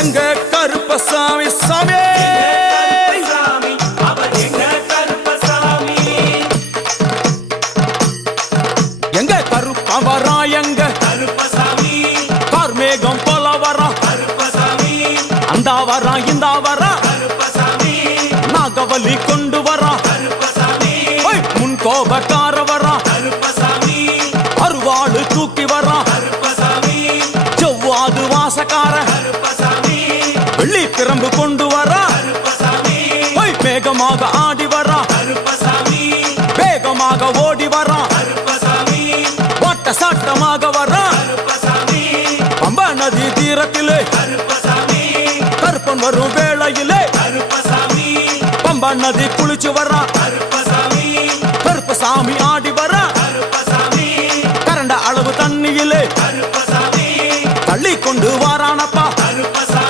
எங்க கருப்பசாமி சாமி எங்க கருப்பா வரா எங்க கருப்பசாமி கார்மேகம் போல வரா கருப்பசாமி அந்த வரா இந்த வரா கருப்பசாமி நாகவலி கொண்டு வரா கருப்பசாமி முன் கோபக்கார வரா கருப்பசாமி அருவாளு தூக்கி வரா கருப்பசாமி செவ்வாது வாசக்கார கருப்பசாமி வெள்ளி பிரம்பு கொண்டு வரா கருப்பசாமி வேகமாக ஆடி வரா கருப்பசாமி வேகமாக ஓடி வரா கருப்பசாமி ஓட்ட சாட்டமாக வரா கருப்பசாமி பம்பா நதி தீரத்திலே கருப்பசாமி கருப்பன் வரும் வேளையிலே கருப்பசாமி பம்பா நதி குளிச்சு வரா கருப்பசாமி கருப்பசாமி